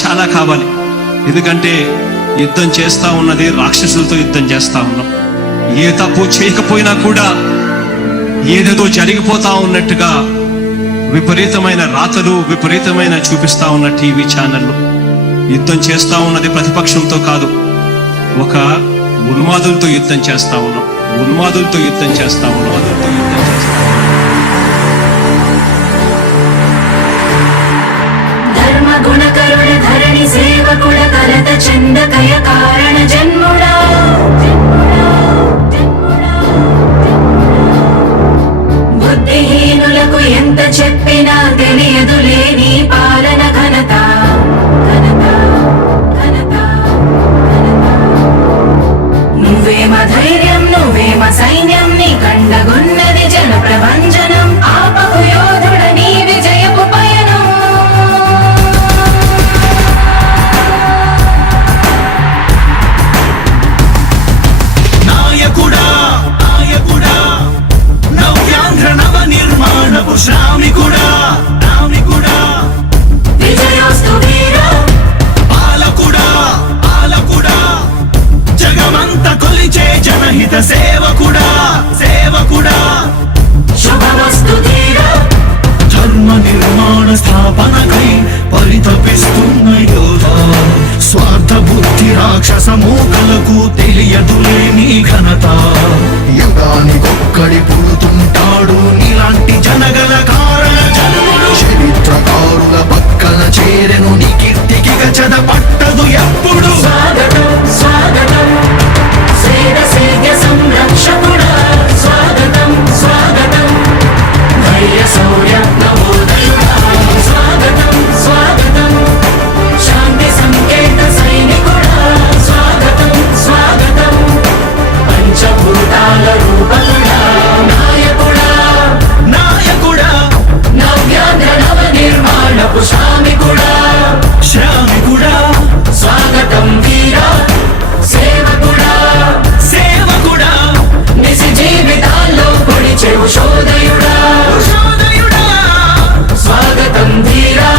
చాలా కావాలి. ఎందుకంటే యుద్ధం చేస్తా ఉన్నది రాక్షసులతో యుద్ధం చేస్తా ఉన్నాం. ఏ తప్పు చేయకపోయినా కూడా ఏదేదో జరిగిపోతా ఉన్నట్టుగా విపరీతమైన రాతలు, విపరీతమైన చూపిస్తా ఉన్న టీవీ ఛానళ్ళు. యుద్ధం చేస్తా ఉన్నది ప్రతిపక్షంతో కాదు, ఒక ఉన్మాదులతో యుద్ధం చేస్తా ఉన్నాం. ఉన్మాదులతో యుద్ధం చేస్తా ఉన్నాం. ధర్మ గుణకరుణ ధరణి సేవకుడ కలత చందకయ కారణ జన్ముడా బుద్ధిహీనులకు ఎంత చెప్పినా తెలియదులే నీ పాలన ఘనత. నువ్వేమ ధైర్యం, నువ్వేమ సైన్యం, నీ కండగున్నది జన ప్రభంజనం. ఆపకు యోధుడ నీ విజయపు పయనం. నాయకుడా నాయకుడా నవ్యాంధ్ర నవ నిర్మాణపు శ్రామికుడా రామికుడా విజయోస్తు వీరా పాలకుడా పాలకుడా జగమంత కొలిచే జనహిత సేవకుడా సేవకుడా శుభమస్తు ధీరా ధర్మ నిర్మాణ స్థాపనకై పరితపిస్తున్న యోధా. స్వార్థ బుద్ధి రాక్షస మూకలకు తెలియదులే నీ ఘనత. యుగానికొక్కడి పుడుతుంటాడు నీలాంటి జనగల కారణ జన్ముడు. చరిత్రకారుల పక్కన చేరెను నీ కీర్తికి గచద పట్టదు ఎప్పుడు. స్వాగతం స్వాగతం సేద సేద్య సంరక్షకుడా. స్వాగతం స్వాగతం ధైర్య శౌర్య నవోదయుడా. స్వాగతం స్వాగతం శాంతి సంకేత సైనికుడా. స్వాగతం స్వాగతం పంచభూతాల రూపకుడా. నాయకుడా నాయకుడా నవ్యాంధ్ర నవ నిర్మాణపు శ్రామికుడా. శ్రామికుడా స్వాగతం వీరా సేవకుడా. సేవకుడా నిజ జీవితాల్లో పొడిచెవు శోధయుడా. శోధయుడా స్వాగతం ధీరా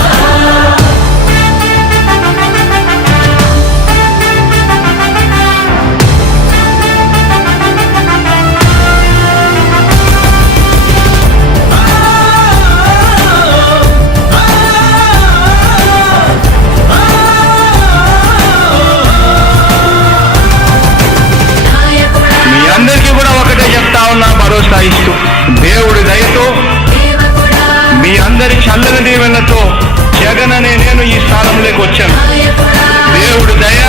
నాయకుడా మీ అందరికీ కూడా ఒకటే చెప్తా ఉన్నా, భరోసా ఇస్తూ దేవుడి దయతో సేవకుడా. మీ అందరి చల్లని దీవెనతో జగన్ అనే నేను ఈ స్థానంలోకి వచ్చాను. నాయకుడా దేవుడి దయ,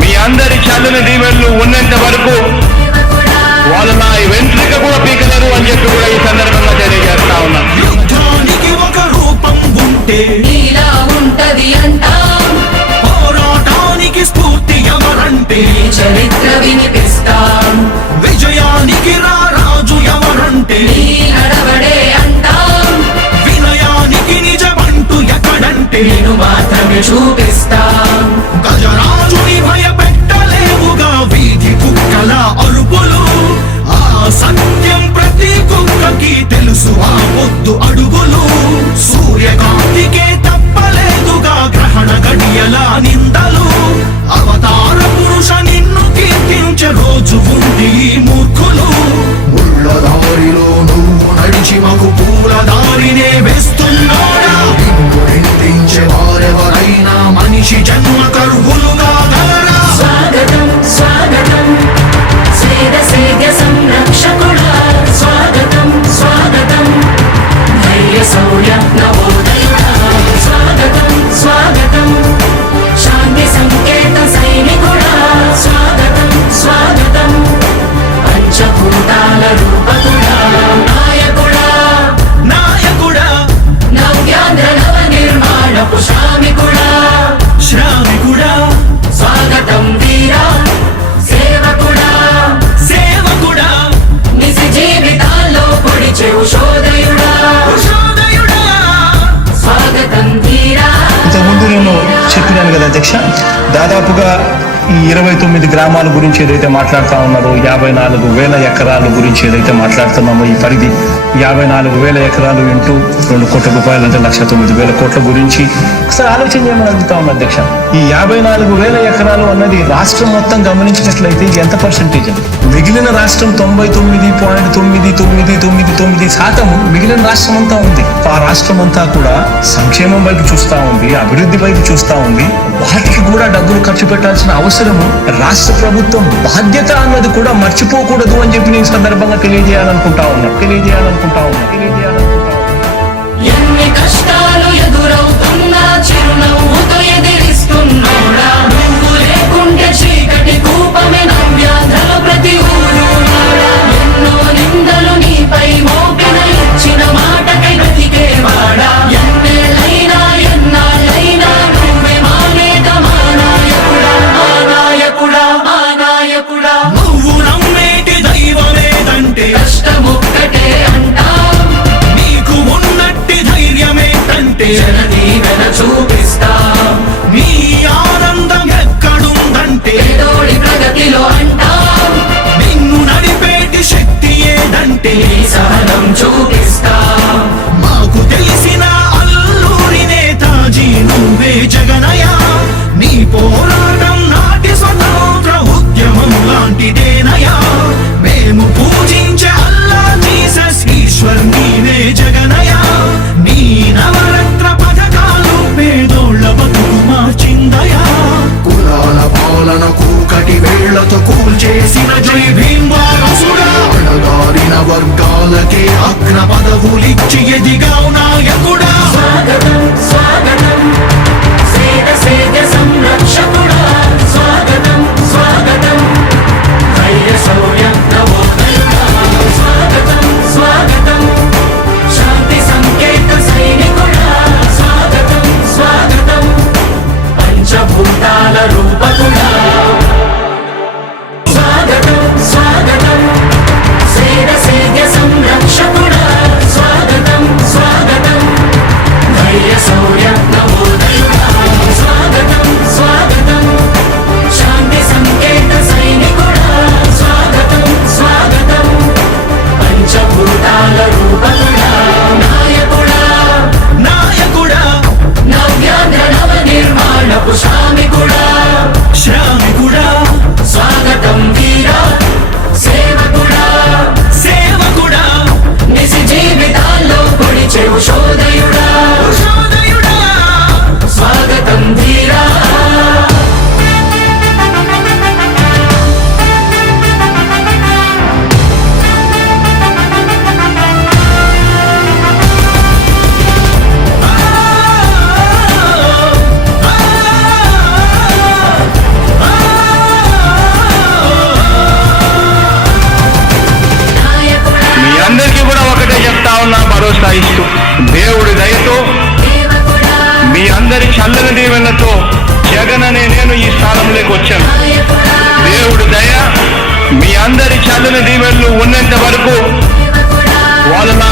మీ అందరి చల్లని దీవెనలు ఉన్నంత వరకు సేవకుడా. వాళ్ళు నా వెంట్రిక కూడా పీకలేరు అని చెప్పి కూడా ఈ సందర్భంగా తెలియజేస్తా ఉన్నా. యుద్ధానికి ఒక రూపం ఉంటే నీలా ఉంటది అంటాం. పోరాటానికి స్ఫూర్తి ఎవరంటే నీ చరిత్ర వినిపిస్తాం. విజయానికి రారాజు ఎవరంటే నీ నడవడే అంటాం. వినయానికి నిజమంటూ ఎక్కడంటే నేను మాత్రమే చూపిస్తాం. గజరాజుని భయపెట్టలేవుగా వీధి కుక్కల అరుపులు. ఆ సత్యం ప్రతి కుక్కకి తెలుసు, ఆ ముద్దు అడుగులు. సూర్యకాంతికే తప్పలేదుగా గ్రహణ గడియల నిందలు. అవతార పురుష నిన్ను కీర్తించే రోజు ఉంది ఈ మూర్ఖులు. ముళ్ళ దారిలో నువ్వు నడిచి మాకు పూల దారినే వేస్తున్నాడా నిన్ను నిందించే వారెవరైనా మనిషి జన్మ కర్హులుగా గలరా. స్వాగతం స్వాగతం సేద సేద్య సంరక్షకుడా. స్వాగతం స్వాగతం ధైర్య శౌర్య నవోదయుడా. స్వాగతం స్వాగతం శాంతి సంకేత సైనికుడా. స్వాగతం స్వాగతం పంచభూతాల రూపకుడా. నాయకుడా నాయకుడా నవ్యాంధ్ర నవ నిర్మాణపు శ్రామికుడా. శ్రామికుడా స్వాగతం వీరా సేవకుడా. సేవకుడా నిజ జీవితాల్లో పొడిచెవు శోధయుడా. శోధయుడా స్వాగతం ధీరా ఇంతకుముందు నేను చెప్పినాను కదా అధ్యక్ష, దాదాపుగా ఈ 29 గ్రామాల గురించి ఏదైతే మాట్లాడుతా ఉన్నారో 54,000 ఎకరాల గురించి ఏదైతే మాట్లాడుతున్నామో ఈ పరిధి 54,000 ఎకరాలు ఇంటూ 2 కోట్ల రూపాయలు అంటే 1,09,000 కోట్ల గురించి ఒకసారి ఆలోచన చేయమని అడుగుతా ఉన్నా అధ్యక్ష. ఈ 54,000 ఎకరాలు అన్నది రాష్ట్రం మొత్తం గమనించినట్లయితే ఎంత పర్సెంటేజ్ అండి? మిగిలిన రాష్ట్రం 99.999% మిగిలిన రాష్ట్రం అంతా ఉంది. ఆ రాష్ట్రం అంతా కూడా సంక్షేమం వైపు చూస్తా ఉంది, అభివృద్ధి వైపు చూస్తా ఉంది. వాటికి కూడా డబ్బులు ఖర్చు పెట్టాల్సిన అవసరము రాష్ట్ర ప్రభుత్వం బాధ్యత అన్నది కూడా మర్చిపోకూడదు అని చెప్పి నేను సందర్భంగా తెలియజేయాలనుకుంటా ఉన్నా. ఎన్ని కష్టాలు ఎదురవుతున్నా చిరునవ్వుతో ఎదిరిస్తున్నోడా, నువ్వు లేకుంటే చీకటి కూపమే నవ్యాంధ్రలో ప్రతి ఊరు వాడా. ఎన్నో నిందలు నీపై మోపిన ఇచ్చిన మాటకై బ్రతికేవాడా. ఎన్నేళ్ళైనా ఎన్నాళ్ళైనా నువ్వే మా నేత, మా నాయకుడా, మా నాయకుడా, మా నాయకుడా. నువ్వు నమ్మేటి దైవమేదంటే కష్టమొక్కటే అంటాం, నీకు ఉన్నట్టి ధైర్యమేంటంటే జనదీవెన చూపిస్తాం. నీ ఆనందం ఎక్కడుందంటే పేదోడి ప్రగతిలో అంటాం, నిన్ను నడిపేటి శక్తి ఏదంటే నీ సహనం చూపిస్తాం. మాకు తెలిసిన అల్లూరి నేతాజీ నువ్వే జగనయ్య. నీ పోరాటం నాటి స్వతంత్ర ఉద్యమం లాంటిదేనయ్యా. మేము పూజించే అల్లా జీసస్ ఈశ్వర్ నీవే జగనయ్య. నీ నవరత్న పథకాలు పేదోళ్ళ బతుకు మార్చిందయా. కులాల పాలన కూకటి వేళ్లతో కూల్చేసిన జై భీమ్ వారసుడా, అణగారిన వర్గాలకే అగ్ర పదవులిచ్చి ఎదిగావు నాయకుడా. స్వాగతం స్వాగతం సేద సేద సంరక్షకుడా, స్వాగతం స్వాగతం ధైర్య శౌర్య నవోదయుడా. స్వాగతం స్వాగతం శాంతి సంకేత సైనికుడా, స్వాగతం స్వాగతం పంచభూతాల రూపకుడా. స్వాగతం స్వాగతం సేద సేద్య సంరక్షకుడా, స్వాగతం స్వాగతం ధైర్య శౌర్య నవోదయుడా. స్వాగతం స్వాగతం శాంతి సంకేత సైనికుడా, స్వాగతం స్వాగతం పంచభూతాల రూపకుడా. నాయకుడా నాయకుడా, నవ్యాంధ్ర నవ నిర్మాణపు శ్రామికుడా, శ్రామికుడా, స్వాగతం వీరా సేవకుడా. సేవకుడా, నిజ జీవితాల్లో పొడిచెవు శోధయుడా, సోదయుడా. స్వాగతం ధీరా. నాయకుడా మీ అందరికీ కూడా ఒకటే చెప్తా ఉన్నా, భరోసా ఇస్తూ దేవుడి దయతో సేవకుడా, మీ అందరి చల్లని దీవెనలతో జగన్ అనే నేను ఈ స్థానంలోకి వచ్చాను. నాయకుడా దేవుడి దయ మీ అందరి చల్లని దీవెనలు ఉన్నంత వరకు సేవకుడా, వాళ్ళు నా